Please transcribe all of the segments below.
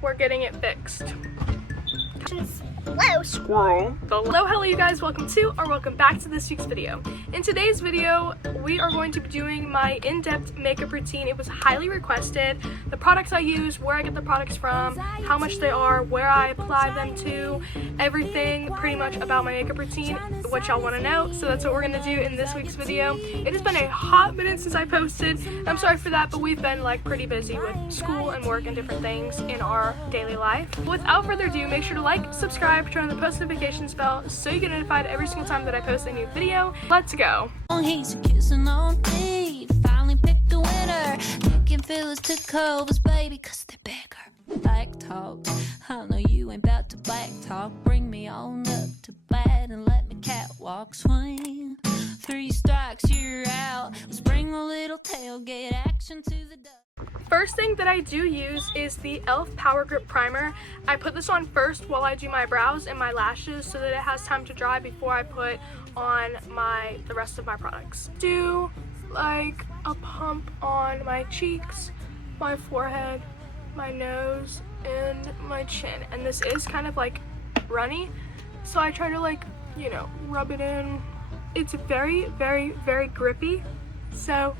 We're getting it fixed. Hello, squirrel. Hello you guys, welcome back to this week's video. In today's video, we are going to be doing my in-depth makeup routine. It was highly requested. The products I use, where I get the products from, how much they are, where I apply them to, everything pretty much about my makeup routine, what y'all want to know. So that's what we're going to do in this week's video. It has been a hot minute since I posted. I'm sorry for that, but we've been like pretty busy with school and work and different things in our daily life. Without further ado, make sure to like, subscribe, turn on the post notifications bell so you get notified every single time that I post a new video. Let's go. He's kissing on me. Finally picked a winner. You can feel us to covers, baby, cause they're bigger. Back talk. I know you ain't about to back talk. Bring me on up to bed and let me catwalk swing. 3 strikes, you're out. Let's bring a little tailgate action to the dust. First thing that I do use is the e.l.f. Power Grip Primer. I put this on first while I do my brows and my lashes so that it has time to dry before I put on the rest of my products. Do like a pump on my cheeks, my forehead, my nose, and my chin. And this is kind of like runny, so I try to like, you know, rub it in. It's very, very, very grippy, so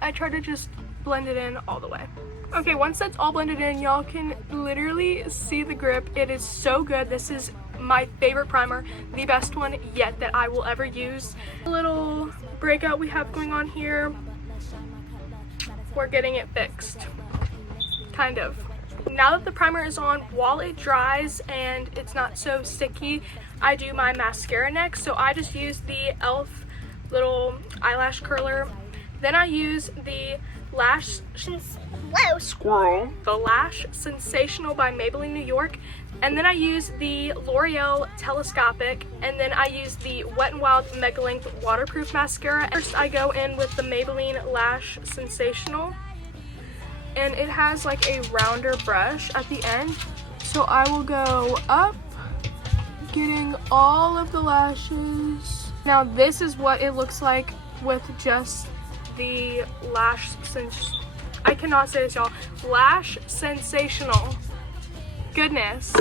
I try to just blend it in all the way. Okay, once that's all blended in, y'all can literally see the grip. It is so good. This is my favorite primer, the best one yet that I will ever use. A little breakout we have going on here. We're getting it fixed, kind of. Now that the primer is on, while it dries and it's not so sticky, I do my mascara next. So I just use the e.l.f. little eyelash curler. Then I use the Lash Sensational by Maybelline New York, and then I use the L'Oreal Telescopic, and then I use the Wet n Wild Mega Length Waterproof Mascara. First I go in with the Maybelline Lash Sensational, and it has like a rounder brush at the end, so I will go up, getting all of the lashes. Now this is what it looks like with just the I cannot say this, y'all. Lash Sensational. Goodness.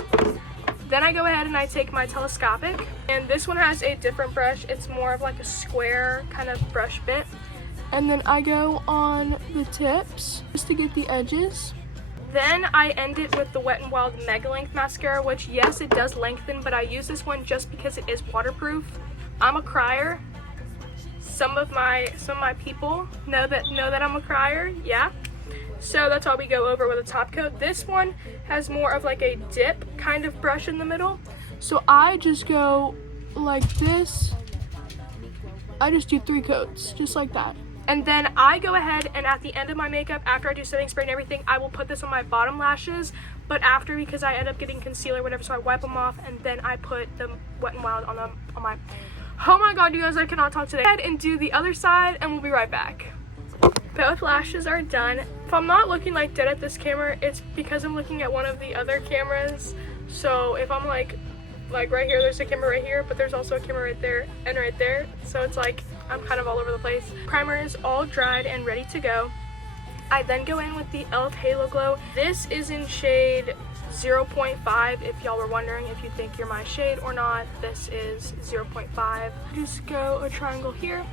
Then I go ahead and I take my telescopic, and this one has a different brush. It's more of like a square kind of brush bit. And then I go on the tips just to get the edges. Then I end it with the Wet n Wild Mega Length Mascara, which yes, it does lengthen, but I use this one just because it is waterproof. I'm a crier. Some of my people know that I'm a crier, yeah. So that's why we go over with a top coat. This one has more of like a dip kind of brush in the middle. So I just go like this. I just do 3 coats, just like that. And then I go ahead and at the end of my makeup, after I do setting spray and everything, I will put this on my bottom lashes. But after, because I end up getting concealer, whatever, so I wipe them off and then I put the Wet n Wild on my. Oh my god, you guys, I cannot talk today. Go ahead and do the other side and we'll be right back. Both lashes are done. If I'm not looking like dead at this camera, it's because I'm looking at one of the other cameras. So if I'm like right here, there's a camera right here, but there's also a camera right there and right there. So it's like I'm kind of all over the place. Primer is all dried and ready to go. I then go in with the e.l.f. Halo Glow. This is in shade 0.5, if y'all were wondering if you think you're my shade or not. This is 0.5. Just go a triangle here,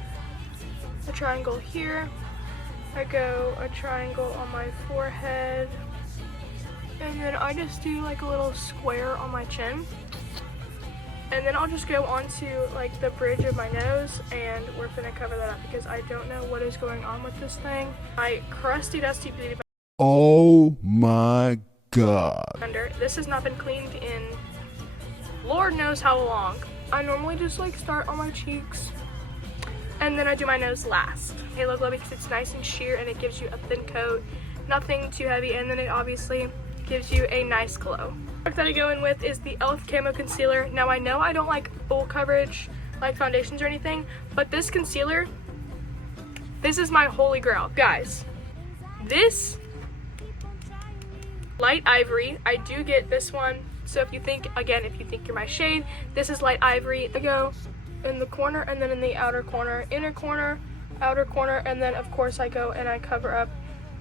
a triangle here. I go a triangle on my forehead, and then I just do like a little square on my chin. And then I'll just go onto like the bridge of my nose, and we're gonna cover that up because I don't know what is going on with this thing. My crusty dusty beauty blender. Oh my god. This has not been cleaned in Lord knows how long. I normally just like start on my cheeks and then I do my nose last. Halo Glow because it's nice and sheer and it gives you a thin coat, nothing too heavy, and then it obviously gives you a nice glow. The product that I go in with is the e.l.f. Camo Concealer. Now I know I don't like full coverage like foundations or anything, but this concealer, this is my holy grail. Guys, this Light Ivory, I do get this one. So if you think you're my shade, this is Light Ivory. I go in the corner and then in the outer corner, inner corner, outer corner, and then of course I go and I cover up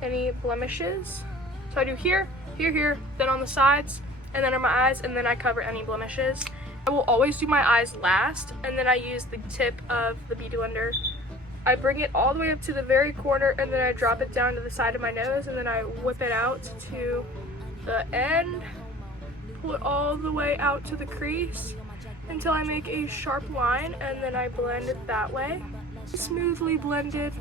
any blemishes. So I do here, here, then on the sides, and then on my eyes, and then I cover any blemishes. I will always do my eyes last, and then I use the tip of the Beauty Blender. I bring it all the way up to the very corner, and then I drop it down to the side of my nose, and then I whip it out to the end, pull it all the way out to the crease until I make a sharp line, and then I blend it that way. Smoothly blended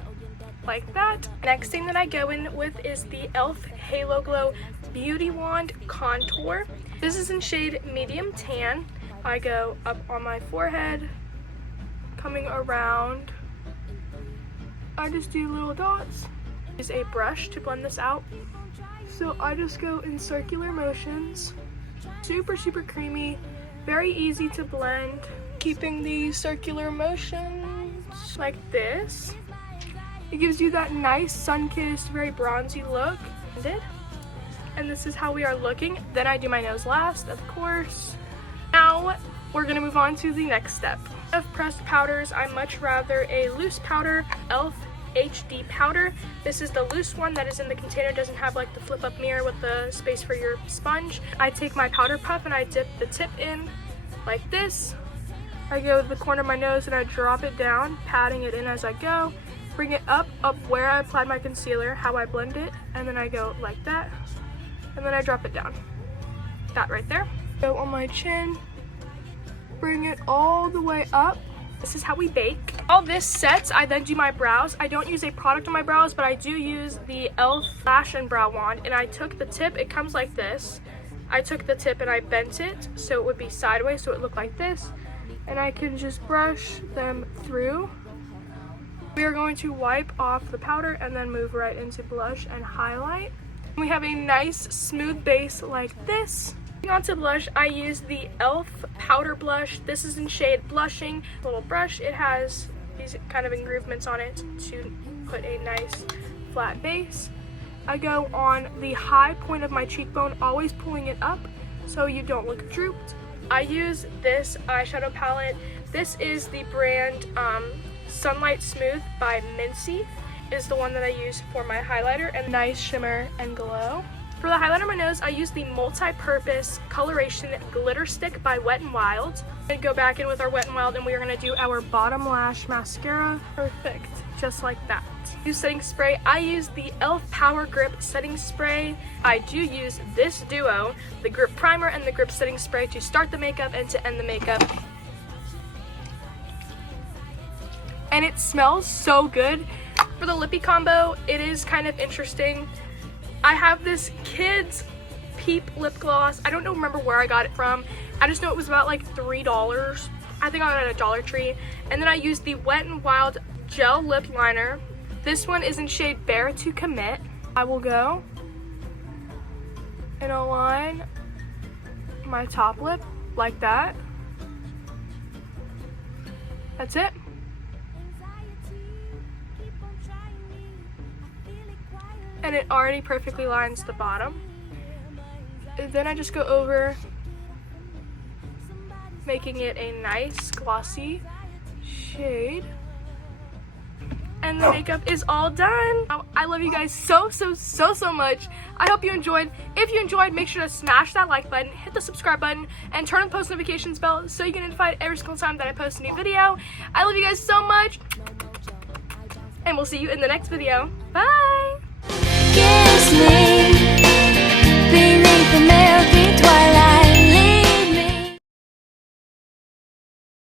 like that. Next thing that I go in with is the e.l.f. Halo Glow Beauty Wand Contour. This is in shade Medium Tan. I go up on my forehead, coming around. I just do little dots. Use a brush to blend this out. So I just go in circular motions. Super, super creamy, very easy to blend. Keeping the circular motions like this. It gives you that nice sun-kissed, very bronzy look. And this is how we are looking. Then I do my nose last, of course. Now we're gonna move on to the next step. Of pressed powders, I much rather a loose powder, e.l.f. HD powder. This is the loose one that is in the container. It doesn't have like the flip up mirror with the space for your sponge. I take my powder puff and I dip the tip in like this. I go to the corner of my nose and I drop it down, patting it in as I go. Bring it up where I applied my concealer, how I blend it, and then I go like that. And then I drop it down. That right there. Go on my chin, bring it all the way up. This is how we bake. All this sets, I then do my brows. I don't use a product on my brows, but I do use the e.l.f. Lash and Brow Wand. And I took the tip, it comes like this. I took the tip and I bent it so it would be sideways, so it looked like this. And I can just brush them through. We are going to wipe off the powder and then move right into blush and highlight. We have a nice smooth base like this. Moving on to blush, I use the e.l.f. powder blush. This is in shade Blushing. Little brush, it has these kind of engravements on it to put a nice flat base. I go on the high point of my cheekbone, always pulling it up so you don't look drooped. I use this eyeshadow palette. This is the brand Sunlight Smooth by Mincy. Is the one that I use for my highlighter, and nice shimmer and glow. For the highlighter on my nose, I use the Multi-Purpose Coloration Glitter Stick by Wet n Wild. I'm gonna go back in with our Wet n Wild and we are gonna do our bottom lash mascara. Perfect, just like that. Use setting spray. I use the e.l.f. Power Grip Setting Spray. I do use this duo, the Grip Primer and the Grip Setting Spray, to start the makeup and to end the makeup. And it smells so good. For the lippy combo, it is kind of interesting. I have this Kids Peep lip gloss. I don't remember where I got it from. I just know it was about like $3. I think I got it at Dollar Tree. And then I used the Wet n Wild Gel Lip Liner. This one is in shade Bare to Commit. I will go and align my top lip like that. That's it. And it already perfectly lines the bottom. And then I just go over, making it a nice glossy shade. And the makeup is all done. I love you guys so much. I hope you enjoyed. If you enjoyed, make sure to smash that like button, hit the subscribe button, and turn on the post notifications bell so you get notified every single time that I post a new video. I love you guys so much. And we'll see you in the next video. Bye! Kiss me beneath the mirror.